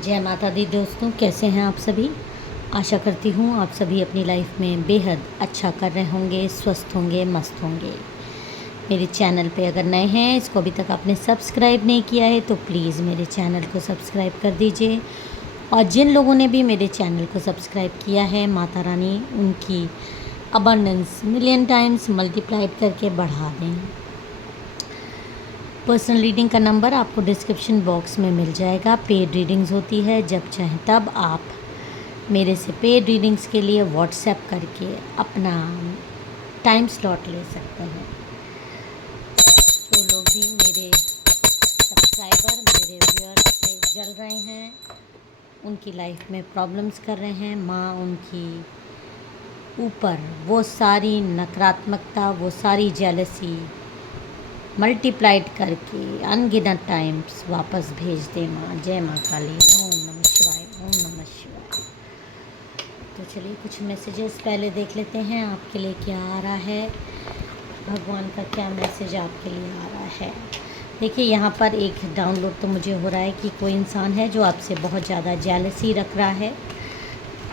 जय माता दी दोस्तों, कैसे हैं आप सभी। आशा करती हूँ आप सभी अपनी लाइफ में बेहद अच्छा कर रहे होंगे, स्वस्थ होंगे, मस्त होंगे। मेरे चैनल पे अगर नए हैं, इसको अभी तक आपने सब्सक्राइब नहीं किया है तो प्लीज़ मेरे चैनल को सब्सक्राइब कर दीजिए। और जिन लोगों ने भी मेरे चैनल को सब्सक्राइब किया है, माता रानी उनकी अबंडेंस मिलियन टाइम्स मल्टीप्लाइड करके बढ़ा दें। पर्सनल रीडिंग का नंबर आपको डिस्क्रिप्शन बॉक्स में मिल जाएगा। पेड रीडिंग्स होती है, जब चाहें तब आप मेरे से पेड रीडिंग्स के लिए व्हाट्सएप करके अपना टाइम स्लॉट ले सकते हैं। जो लोग भी मेरे सब्सक्राइबर, मेरे व्यूअर्स से जल रहे हैं, उनकी लाइफ में प्रॉब्लम्स कर रहे हैं, माँ उनकी ऊपर वो सारी नकारात्मकता, वो सारी जेलसी मल्टीप्लाइड करके अनगिनत टाइम्स वापस भेज दे माँ। जय माँ काली। ओम नमः शिवाय, ओम नमः शिवाय। तो चलिए कुछ मैसेजेस पहले देख लेते हैं, आपके लिए क्या आ रहा है, भगवान का क्या मैसेज आपके लिए आ रहा है। देखिए यहाँ पर एक डाउनलोड तो मुझे हो रहा है कि कोई इंसान है जो आपसे बहुत ज़्यादा जेलसी रख रहा है।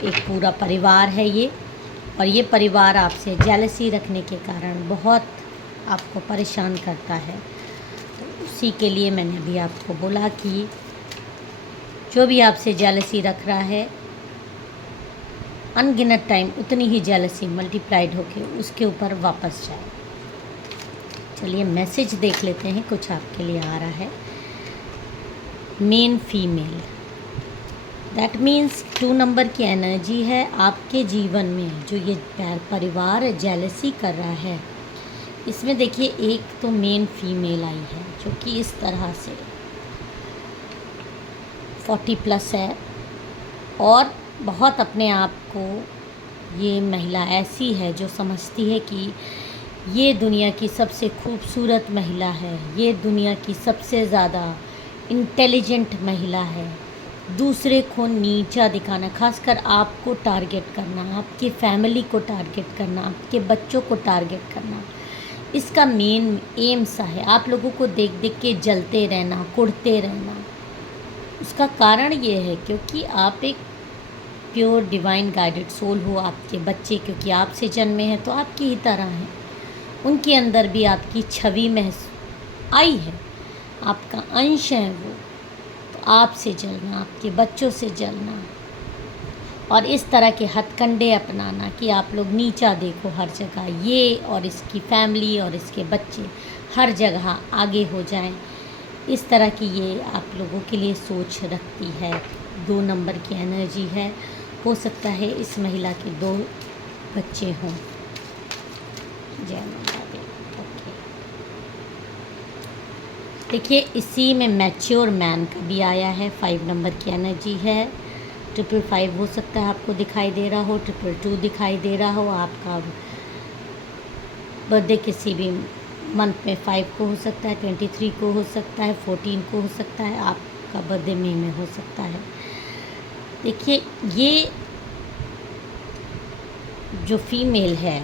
एक पूरा परिवार है ये, और ये परिवार आपसे जेलसी रखने के कारण बहुत आपको परेशान करता है। तो उसी के लिए मैंने अभी आपको बोला कि जो भी आपसे जेलसी रख रहा है, अनगिनत टाइम उतनी ही जेलसी मल्टीप्लाइड होके उसके ऊपर वापस जाए। चलिए मैसेज देख लेते हैं, कुछ आपके लिए आ रहा है। Main female, that means 2 number की एनर्जी है आपके जीवन में। जो ये परिवार जेलसी कर रहा है, इसमें देखिए एक तो मेन फीमेल आई है जो कि इस तरह से 40+ है, और बहुत अपने आप को, ये महिला ऐसी है जो समझती है कि ये दुनिया की सबसे खूबसूरत महिला है, ये दुनिया की सबसे ज़्यादा इंटेलिजेंट महिला है। दूसरे को नीचा दिखाना, खासकर आपको टारगेट करना, आपकी फैमिली को टारगेट करना, आपके बच्चों को टारगेट करना, इसका मेन एम सा है। आप लोगों को देख देख के जलते रहना, कुढ़ते रहना। उसका कारण ये है क्योंकि आप एक प्योर डिवाइन गाइडेड सोल हो। आपके बच्चे क्योंकि आपसे जन्मे हैं तो आपकी ही तरह हैं, उनके अंदर भी आपकी छवि आई है, आपका अंश है वो। तो आपसे जलना, आपके बच्चों से जलना, और इस तरह के हथकंडे अपनाना कि आप लोग नीचा देखो हर जगह, ये और इसकी फैमिली और इसके बच्चे हर जगह आगे हो जाएं, इस तरह की ये आप लोगों के लिए सोच रखती है। 2 नंबर की एनर्जी है। हो सकता है इस महिला के 2 बच्चे हों। जय माता दी। ओके, देखिए इसी में मैच्योर मैन का भी आया है। 5 नंबर की एनर्जी है। 555 हो सकता है आपको दिखाई दे रहा हो, 222 दिखाई दे रहा हो। आपका बर्थडे किसी भी मंथ में 5 को हो सकता है, 23 को हो सकता है, 14 को हो सकता है, आपका बर्थडे मई में हो सकता है। देखिए ये जो फीमेल है,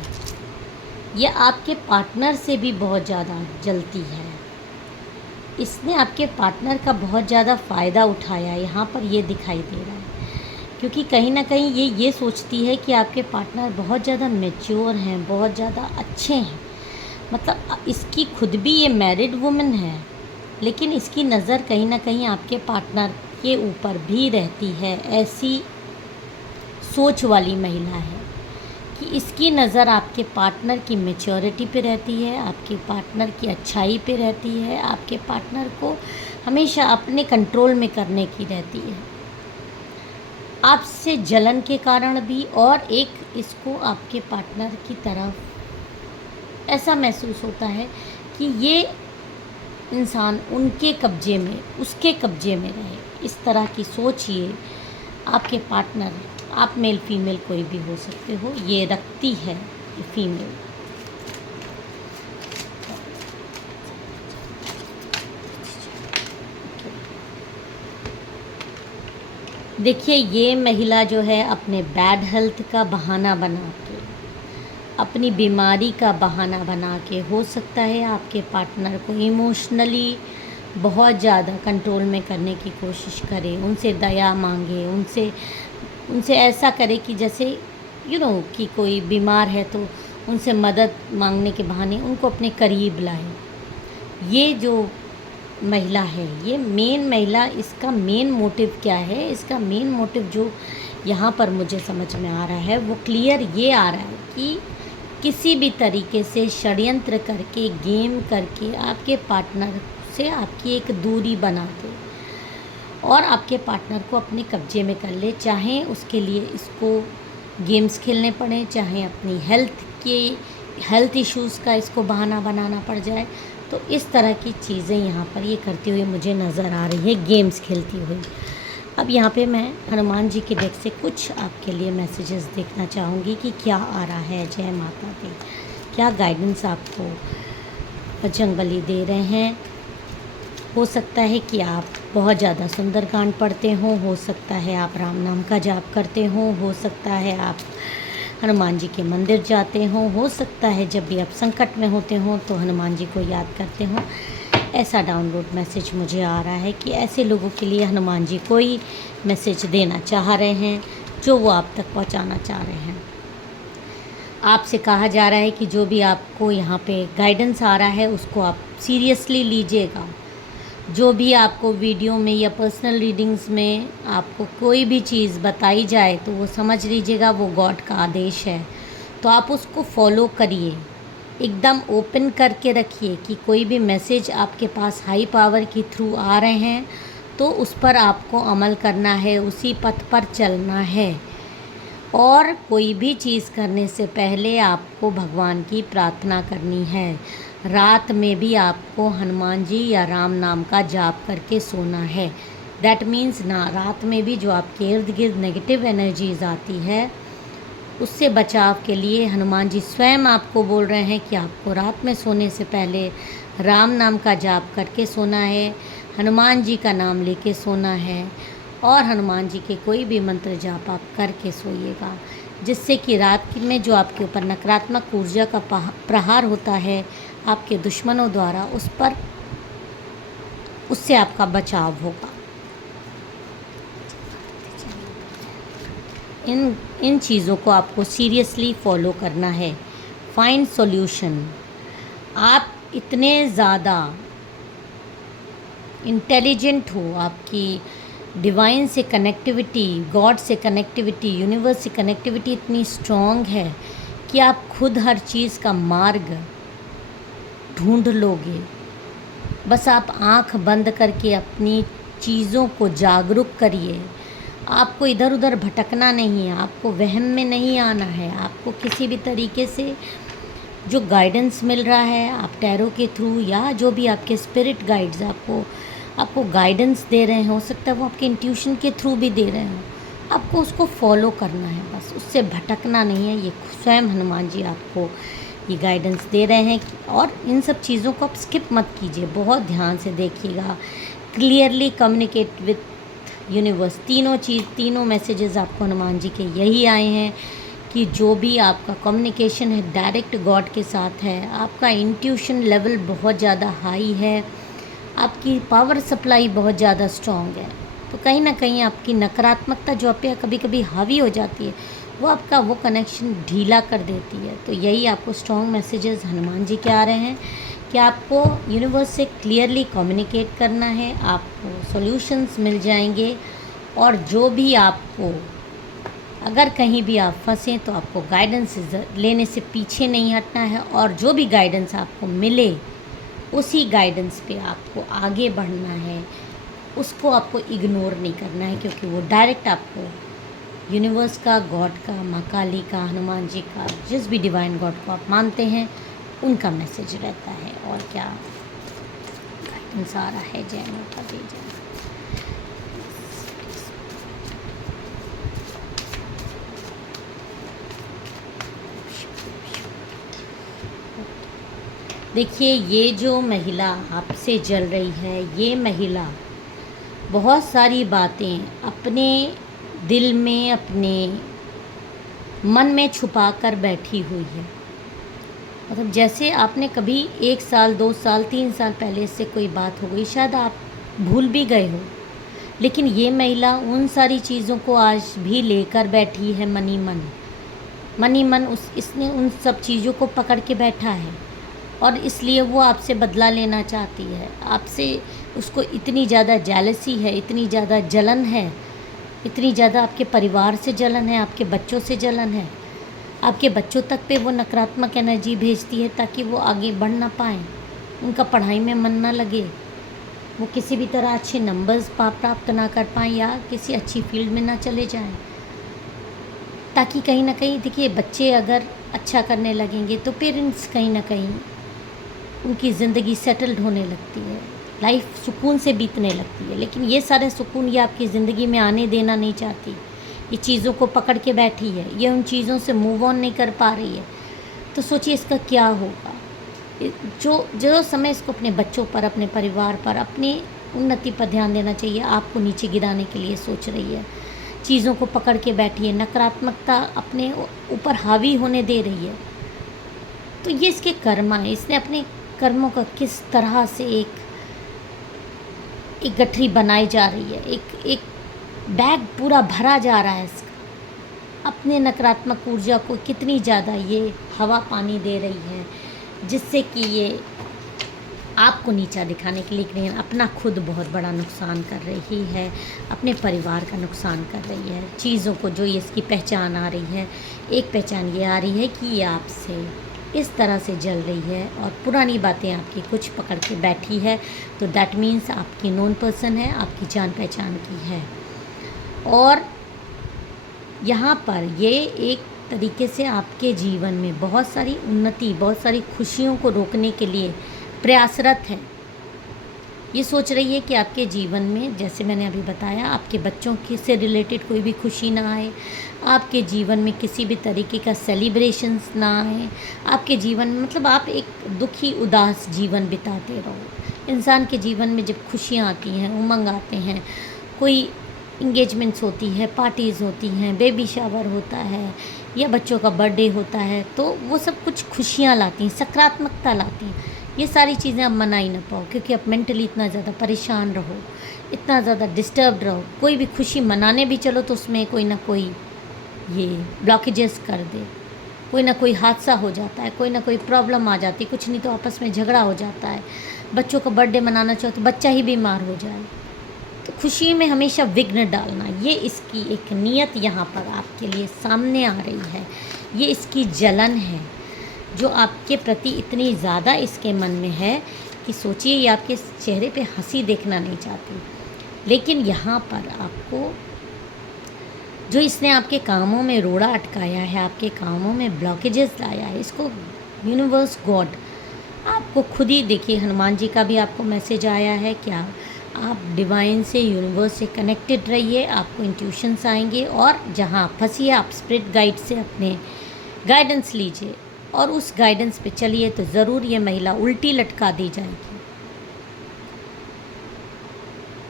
ये आपके पार्टनर से भी बहुत ज़्यादा जलती है। इसने आपके पार्टनर का बहुत ज़्यादा फ़ायदा उठाया, यहाँ पर ये दिखाई दे रहा है। क्योंकि कहीं ना कहीं ये सोचती है कि आपके पार्टनर बहुत ज़्यादा मैच्योर हैं, बहुत ज़्यादा अच्छे हैं। मतलब इसकी खुद भी ये मैरिड वुमन है, लेकिन इसकी नज़र कहीं ना कहीं आपके पार्टनर के ऊपर भी रहती है। ऐसी सोच वाली महिला है कि इसकी नज़र आपके पार्टनर की मैच्योरिटी पे रहती है, आपके पार्टनर की अच्छाई पे रहती है, आपके पार्टनर को हमेशा अपने कंट्रोल में करने की रहती है। आपसे जलन के कारण भी, और एक इसको आपके पार्टनर की तरफ ऐसा महसूस होता है कि ये इंसान उनके कब्जे में, उसके कब्जे में रहे। इस तरह की सोच ये आपके पार्टनर, आप मेल फीमेल कोई भी हो सकते हो, ये रखती है ये फीमेल। देखिए ये महिला जो है अपने बैड हेल्थ का बहाना बना के, अपनी बीमारी का बहाना बना के, हो सकता है आपके पार्टनर को इमोशनली बहुत ज़्यादा कंट्रोल में करने की कोशिश करे, उनसे दया मांगे, उनसे उनसे ऐसा करे कि जैसे कि कोई बीमार है तो उनसे मदद मांगने के बहाने उनको अपने करीब लाए। ये जो महिला है, ये मेन महिला, इसका मेन मोटिव क्या है? इसका मेन मोटिव जो यहाँ पर मुझे समझ में आ रहा है वो क्लियर ये आ रहा है कि किसी भी तरीके से षड्यंत्र करके, गेम करके आपके पार्टनर से आपकी एक दूरी बना दे और आपके पार्टनर को अपने कब्जे में कर ले, चाहे उसके लिए इसको गेम्स खेलने पड़े, चाहे अपनी हेल्थ इश्यूज़ का इसको बहाना बनाना पड़ जाए। तो इस तरह की चीज़ें यहाँ पर ये करती हुई मुझे नज़र आ रही है, गेम्स खेलती हुई। अब यहाँ पे मैं हनुमान जी के डेक से कुछ आपके लिए मैसेजेस देखना चाहूँगी कि क्या आ रहा है। जय माता दी, क्या गाइडेंस आपको बजरंगबली दे रहे हैं। हो सकता है कि आप बहुत ज़्यादा सुंदरकांड पढ़ते हो सकता है आप राम नाम का जाप करते हो सकता है आप हनुमान जी के मंदिर जाते हो सकता है जब भी आप संकट में होते हो तो हनुमान जी को याद करते हो। ऐसा डाउनलोड मैसेज मुझे आ रहा है कि ऐसे लोगों के लिए हनुमान जी कोई मैसेज देना चाह रहे हैं जो वो आप तक पहुंचाना चाह रहे हैं। आपसे कहा जा रहा है कि जो भी आपको यहाँ पे गाइडेंस आ रहा है उसको आप सीरियसली लीजिएगा। जो भी आपको वीडियो में या पर्सनल रीडिंग्स में आपको कोई भी चीज़ बताई जाए तो वो समझ लीजिएगा वो गॉड का आदेश है, तो आप उसको फॉलो करिए। एकदम ओपन करके रखिए कि कोई भी मैसेज आपके पास हाई पावर के थ्रू आ रहे हैं तो उस पर आपको अमल करना है, उसी पथ पर चलना है। और कोई भी चीज़ करने से पहले आपको भगवान की प्रार्थना करनी है। रात में भी आपको हनुमान जी या राम नाम का जाप करके सोना है। दैट मीन्स ना, रात में भी जो आपके इर्द गिर्द नेगेटिव एनर्जीज आती है उससे बचाव के लिए हनुमान जी स्वयं आपको बोल रहे हैं कि आपको रात में सोने से पहले राम नाम का जाप करके सोना है, हनुमान जी का नाम लेके सोना है और हनुमान जी के कोई भी मंत्र जाप आप करके सोइएगा, जिससे कि रात में जो आपके ऊपर नकारात्मक ऊर्जा का प्रहार होता है आपके दुश्मनों द्वारा उससे आपका बचाव होगा। इन चीज़ों को आपको सीरियसली फॉलो करना है। Find solution. आप इतने ज़्यादा इंटेलिजेंट हो, आपकी डिवाइन से कनेक्टिविटी, गॉड से कनेक्टिविटी, यूनिवर्स से कनेक्टिविटी इतनी स्ट्रॉन्ग है कि आप खुद हर चीज़ का मार्ग ढूंढ लोगे। बस आप आंख बंद करके अपनी चीज़ों को जागरूक करिए। आपको इधर उधर भटकना नहीं है, आपको वहम में नहीं आना है। आपको किसी भी तरीके से जो गाइडेंस मिल रहा है आप टैरो के थ्रू या जो भी आपके स्पिरिट गाइड्स आपको गाइडेंस दे रहे हैं, हो सकता है वो आपके इंट्यूशन के थ्रू भी दे रहे हो, आपको उसको फॉलो करना है, बस उससे भटकना नहीं है। ये स्वयं हनुमान जी आपको ये गाइडेंस दे रहे हैं। और इन सब चीज़ों को आप स्किप मत कीजिए, बहुत ध्यान से देखिएगा। Clearly communicate with universe. तीनों मैसेजेस आपको हनुमान जी के यही आए हैं कि जो भी आपका कम्युनिकेशन है डायरेक्ट गॉड के साथ है, आपका इंट्यूशन लेवल बहुत ज़्यादा हाई है, आपकी पावर सप्लाई बहुत ज़्यादा स्ट्रॉन्ग है। तो कहीं ना कहीं आपकी नकारात्मकता जो आप पे कभी कभी हावी हो जाती है वो आपका वो कनेक्शन ढीला कर देती है। तो यही आपको स्ट्रॉन्ग मैसेजेस हनुमान जी के आ रहे हैं कि आपको यूनिवर्स से क्लियरली कम्युनिकेट करना है, आपको सॉल्यूशंस मिल जाएंगे। और जो भी आपको, अगर कहीं भी आप फंसें तो आपको गाइडेंस लेने से पीछे नहीं हटना है और जो भी गाइडेंस आपको मिले उसी गाइडेंस पे आपको आगे बढ़ना है, उसको आपको इग्नोर नहीं करना है, क्योंकि वो डायरेक्ट आपको यूनिवर्स का, गॉड का, माँ काली का, हनुमान जी का, जिस भी डिवाइन गॉड को आप मानते हैं उनका मैसेज रहता है। और क्या गाइडेंस आ रहा है। जय माता दी जय। देखिए, ये जो महिला आपसे जल रही है, ये महिला बहुत सारी बातें अपने दिल में, अपने मन में छुपा कर बैठी हुई है मतलब जैसे आपने कभी 1 साल, 2 साल, 3 साल पहले से कोई बात हो गई, शायद आप भूल भी गए हो, लेकिन ये महिला उन सारी चीज़ों को आज भी लेकर बैठी है मन ही मन उस इसने उन सब चीज़ों को पकड़ के बैठा है और इसलिए वो आपसे बदला लेना चाहती है। आपसे उसको इतनी ज़्यादा जेलसी है, इतनी ज़्यादा जलन है, इतनी ज़्यादा आपके परिवार से जलन है, आपके बच्चों से जलन है। आपके बच्चों तक पे वो नकारात्मक एनर्जी भेजती है ताकि वो आगे बढ़ ना पाएँ, उनका पढ़ाई में मन ना लगे, वो किसी भी तरह अच्छे नंबर्स प्राप्त ना कर पाएँ या किसी अच्छी फील्ड में ना चले जाएँ। ताकि कहीं ना कहीं देखिए, बच्चे अगर अच्छा करने लगेंगे तो पेरेंट्स कहीं ना कहीं उनकी ज़िंदगी सेटल्ड होने लगती है, लाइफ सुकून से बीतने लगती है। लेकिन ये सारे सुकून ये आपकी ज़िंदगी में आने देना नहीं चाहती, ये चीज़ों को पकड़ के बैठी है, ये उन चीज़ों से मूव ऑन नहीं कर पा रही है। तो सोचिए इसका क्या होगा। जो जो समय इसको अपने बच्चों पर, अपने परिवार पर, अपनी उन्नति पर ध्यान देना चाहिए, आपको नीचे गिराने के लिए सोच रही है, चीज़ों को पकड़ के बैठी है, नकारात्मकता अपने ऊपर हावी होने दे रही है। तो ये इसके कर्म है, इसने अपने कर्मों का किस तरह से एक गठरी बनाई जा रही है, एक बैग पूरा भरा जा रहा है इसका। अपने नकारात्मक ऊर्जा को कितनी ज़्यादा ये हवा पानी दे रही है, जिससे कि ये आपको नीचा दिखाने के लिए, लेकिन अपना खुद बहुत बड़ा नुकसान कर रही है, अपने परिवार का नुकसान कर रही है। चीज़ों को जो ये इसकी पहचान आ रही है, एक पहचान ये आ रही है कि ये आपसे इस तरह से जल रही है और पुरानी बातें आपकी कुछ पकड़ के बैठी है। तो दैट मीन्स आपकी नोन पर्सन है, आपकी जान पहचान की है। और यहाँ पर ये एक तरीके से आपके जीवन में बहुत सारी उन्नति, बहुत सारी खुशियों को रोकने के लिए प्रयासरत है। ये सोच रही है कि आपके जीवन में, जैसे मैंने अभी बताया, आपके बच्चों की से रिलेटेड कोई भी खुशी ना आए, आपके जीवन में किसी भी तरीके का सेलिब्रेशंस ना आए, आपके जीवन में मतलब आप एक दुखी उदास जीवन बिताते रहो। इंसान के जीवन में जब खुशियाँ आती हैं, उमंग आते हैं, कोई इंगेजमेंट्स होती है, पार्टीज़ होती हैं, बेबी शावर होता है या बच्चों का बर्थडे होता है, तो वो सब कुछ खुशियाँ लाती हैं, सकारात्मकता लाती हैं। ये सारी चीज़ें आप मना ही ना पाओ, क्योंकि आप मेंटली इतना ज़्यादा परेशान रहो, इतना ज़्यादा डिस्टर्ब्ड रहो। कोई भी खुशी मनाने भी चलो तो उसमें कोई ना कोई ये ब्लॉकेजेस कर दे, कोई ना कोई हादसा हो जाता है, कोई ना कोई प्रॉब्लम आ जाती है, कुछ नहीं तो आपस में झगड़ा हो जाता है। बच्चों का बर्थडे मनाना चाहो तो बच्चा ही बीमार हो जाए। तो खुशी में हमेशा विघ्न डालना, ये इसकी एक नीयत यहाँ पर आपके लिए सामने आ रही है। ये इसकी जलन है जो आपके प्रति इतनी ज़्यादा इसके मन में है कि सोचिए ये आपके चेहरे पे हंसी देखना नहीं चाहती। लेकिन यहाँ पर आपको जो इसने आपके कामों में रोड़ा अटकाया है, आपके कामों में ब्लॉकेजेस लाया है, इसको यूनिवर्स गॉड आपको खुद ही, देखिए हनुमान जी का भी आपको मैसेज आया है कि आप डिवाइन से, यूनिवर्स से कनेक्टेड रहिए, आपको इंट्यूशंस आएंगे और जहाँ आप फंसिए आप स्पिरिट गाइड से अपने गाइडेंस लीजिए और उस गाइडेंस पे चलिए, तो ज़रूर ये महिला उल्टी लटका दी जाएगी।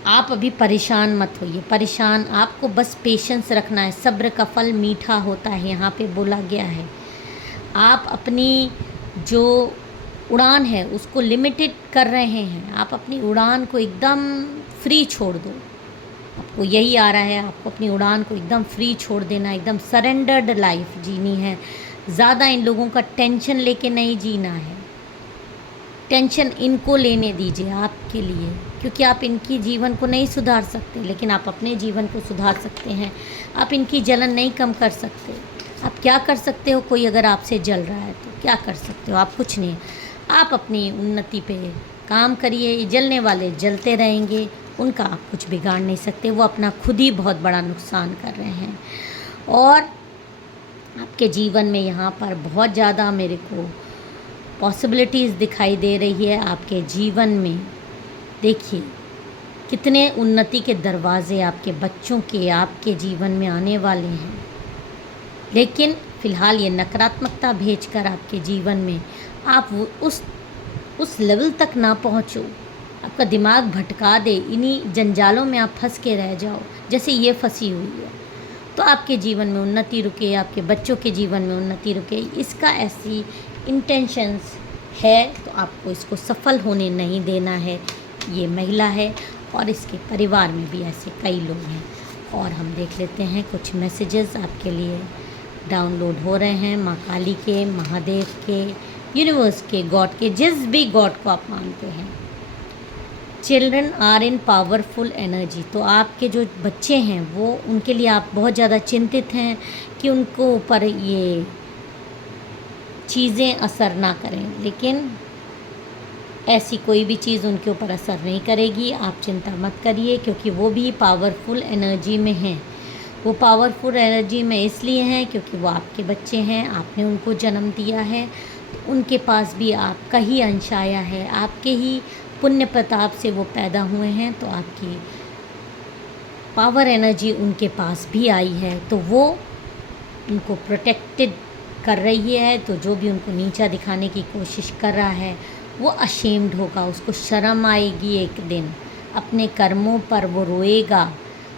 आप अभी परेशान मत होइए, परेशान आपको बस पेशेंस रखना है। सब्र का फल मीठा होता है, यहाँ पे बोला गया है। आप अपनी जो उड़ान है उसको लिमिटेड कर रहे हैं, आप अपनी उड़ान को एकदम फ्री छोड़ दो। आपको यही आ रहा है, आपको अपनी उड़ान को एकदम फ्री छोड़ देना, एकदम सरेंडर्ड लाइफ जीनी है। ज़्यादा इन लोगों का टेंशन लेके नहीं जीना है, टेंशन इनको लेने दीजिए आपके लिए, क्योंकि आप इनकी जीवन को नहीं सुधार सकते, लेकिन आप अपने जीवन को सुधार सकते हैं। आप इनकी जलन नहीं कम कर सकते। आप क्या कर सकते हो, कोई अगर आपसे जल रहा है तो क्या कर सकते हो आप? कुछ नहीं। आप अपनी उन्नति पे काम करिए, ये जलने वाले जलते रहेंगे, उनका आप कुछ बिगाड़ नहीं सकते, वो अपना खुद ही बहुत बड़ा नुकसान कर रहे हैं। और आपके जीवन में यहाँ पर बहुत ज़्यादा मेरे को पॉसिबिलिटीज़ दिखाई दे रही है आपके जीवन में। देखिए कितने उन्नति के दरवाज़े आपके बच्चों के आपके जीवन में आने वाले हैं, लेकिन फ़िलहाल ये नकारात्मकता भेजकर आपके जीवन में आप उस लेवल तक ना पहुँचो, आपका दिमाग भटका दे, इन्हीं जंजालों में आप फंस के रह जाओ जैसे ये फंसी हुई है, तो आपके जीवन में उन्नति रुके, आपके बच्चों के जीवन में उन्नति रुके, इसका ऐसी इंटेंशंस है तो आपको इसको सफल होने नहीं देना है। ये महिला है और इसके परिवार में भी ऐसे कई लोग हैं। और हम देख लेते हैं कुछ मैसेजेस आपके लिए डाउनलोड हो रहे हैं माँ काली के, महादेव के, यूनिवर्स के, गॉड के, जिस भी गॉड को आप मानते हैं। Children are in powerful energy, तो आपके जो बच्चे हैं वो, उनके लिए आप बहुत ज़्यादा चिंतित हैं कि उनको ऊपर ये चीज़ें असर ना करें, लेकिन ऐसी कोई भी चीज़ उनके ऊपर असर नहीं करेगी। आप चिंता मत करिए, क्योंकि वो भी पावरफुल एनर्जी में हैं। वो पावरफुल एनर्जी में इसलिए हैं क्योंकि वो आपके बच्चे हैं, आपने उनको जन्म दिया है, तो उनके पास भी आपका ही अंश आया है, आपके ही पुण्य प्रताप से वो पैदा हुए हैं, तो आपकी पावर एनर्जी उनके पास भी आई है, तो वो उनको प्रोटेक्टेड कर रही है। तो जो भी उनको नीचा दिखाने की कोशिश कर रहा है वो अशेम्ड होगा, उसको शर्म आएगी, एक दिन अपने कर्मों पर वो रोएगा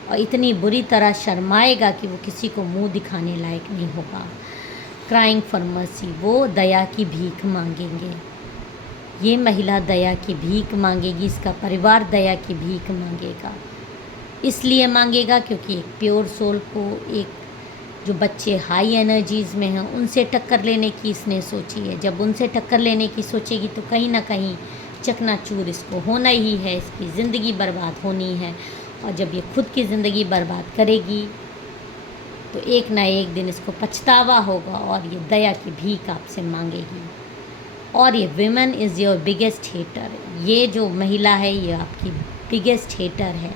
और इतनी बुरी तरह शर्माएगा कि वो किसी को मुंह दिखाने लायक नहीं होगा। क्राइंग फॉर मर्सी, वो दया की भीख मांगेंगे। ये महिला दया की भीख मांगेगी, इसका परिवार दया की भीख मांगेगा। इसलिए मांगेगा क्योंकि एक प्योर सोल को, एक जो बच्चे हाई एनर्जीज़ में हैं उनसे टक्कर लेने की इसने सोची है। जब उनसे टक्कर लेने की सोचेगी तो कहीं ना कहीं चकनाचूर इसको होना ही है, इसकी ज़िंदगी बर्बाद होनी है। और जब ये खुद की ज़िंदगी बर्बाद करेगी तो एक ना एक दिन इसको पछतावा होगा और ये दया की भीख आपसे मांगेगी। और ये women is your biggest hater, ये जो महिला है ये आपकी बिगेस्ट हेटर है।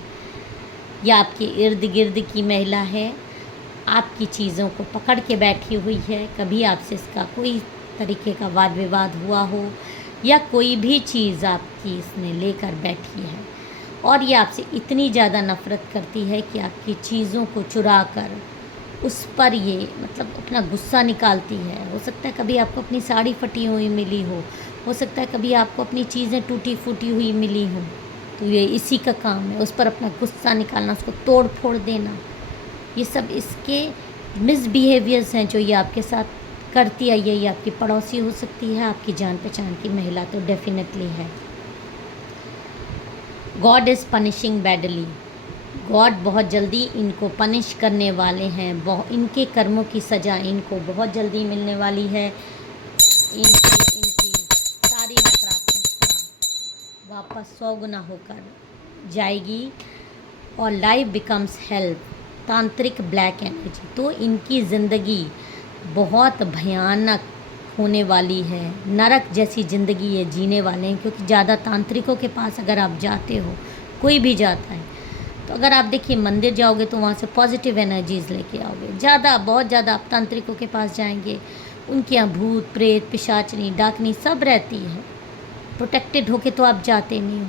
ये आपके इर्द गिर्द की महिला है, आपकी चीज़ों को पकड़ के बैठी हुई है। कभी आपसे इसका कोई तरीके का वाद विवाद हुआ हो या कोई भी चीज़ आपकी इसने लेकर बैठी है, और ये आपसे इतनी ज़्यादा नफ़रत करती है कि आपकी चीज़ों को चुरा कर उस पर ये अपना गुस्सा निकालती है। हो सकता है कभी आपको अपनी साड़ी फटी हुई मिली हो सकता है कभी आपको अपनी चीज़ें टूटी फूटी हुई मिली हो, तो ये इसी का काम है, उस पर अपना गुस्सा निकालना, उसको तोड़ फोड़ देना। ये सब इसके मिसबिहेवियर्स हैं जो ये आपके साथ करती आई है। ये आपकी पड़ोसी हो सकती है, आपकी जान पहचान की महिला तो डेफिनेटली है। God is punishing badly, God बहुत जल्दी इनको पनिश करने वाले हैं। इनके कर्मों की सज़ा इनको बहुत जल्दी मिलने वाली है। इनकी सारी नकारात्मकता वापस 100 गुना होकर जाएगी और लाइफ बिकम्स हेल्प, तांत्रिक ब्लैक एनर्जी। तो इनकी ज़िंदगी बहुत भयानक होने वाली है, नरक जैसी ज़िंदगी ये जीने वाले हैं। क्योंकि ज़्यादा तांत्रिकों के पास अगर आप जाते हो, कोई भी जाता है, तो अगर आप देखिए मंदिर जाओगे तो वहाँ से पॉजिटिव एनर्जीज़ लेके आओगे। बहुत ज़्यादा आप तांत्रिकों के पास जाएंगे, उनके यहाँ भूत प्रेत पिशाचनी डाकनी सब रहती है, प्रोटेक्टेड होके तो आप जाते नहीं हो।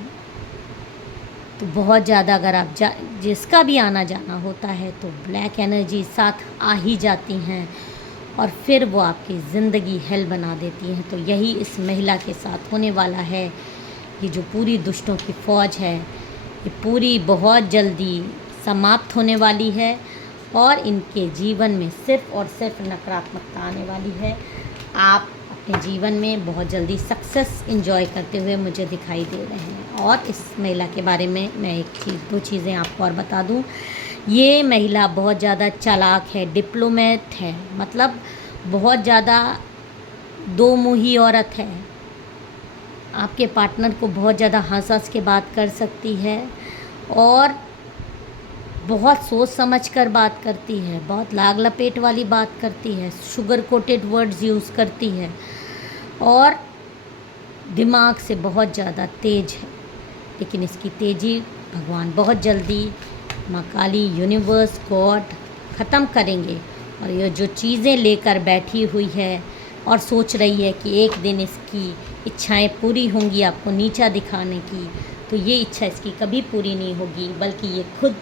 तो बहुत ज़्यादा अगर आप जिसका भी आना जाना होता है तो ब्लैक एनर्जी साथ आ ही जाती हैं और फिर वो आपकी ज़िंदगी हेल बना देती हैं। तो यही इस महिला के साथ होने वाला है। ये जो पूरी दुष्टों की फ़ौज है ये पूरी बहुत जल्दी समाप्त होने वाली है और इनके जीवन में सिर्फ़ और सिर्फ नकारात्मकता आने वाली है। आप अपने जीवन में बहुत जल्दी सक्सेस एंजॉय करते हुए मुझे दिखाई दे रहे हैं। और इस महिला के बारे में मैं दो चीज़ें आपको और बता दूं। ये महिला बहुत ज़्यादा चालाक है, डिप्लोमेट है, बहुत ज़्यादा दो मुही औरत है। आपके पार्टनर को बहुत ज़्यादा हंस के बात कर सकती है और बहुत सोच समझ कर बात करती है, बहुत लाग लपेट वाली बात करती है, शुगर कोटेड वर्ड्स यूज़ करती है और दिमाग से बहुत ज़्यादा तेज है। लेकिन इसकी तेज़ी भगवान बहुत जल्दी, माँ काली, यूनिवर्स, गॉड ख़त्म करेंगे। और ये जो चीज़ें लेकर बैठी हुई है और सोच रही है कि एक दिन इसकी इच्छाएं पूरी होंगी आपको नीचा दिखाने की, तो ये इच्छा इसकी कभी पूरी नहीं होगी, बल्कि ये खुद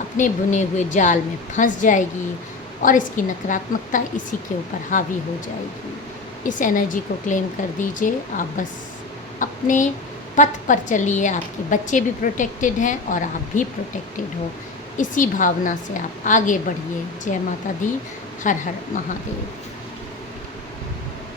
अपने बुने हुए जाल में फंस जाएगी और इसकी नकारात्मकता इसी के ऊपर हावी हो जाएगी। इस एनर्जी को क्लेम कर दीजिए। आप बस अपने पथ पर चलिए, आपके बच्चे भी प्रोटेक्टेड हैं और आप भी प्रोटेक्टेड हो। इसी भावना से आप आगे बढ़िए। जय माता दी, हर हर महादेव।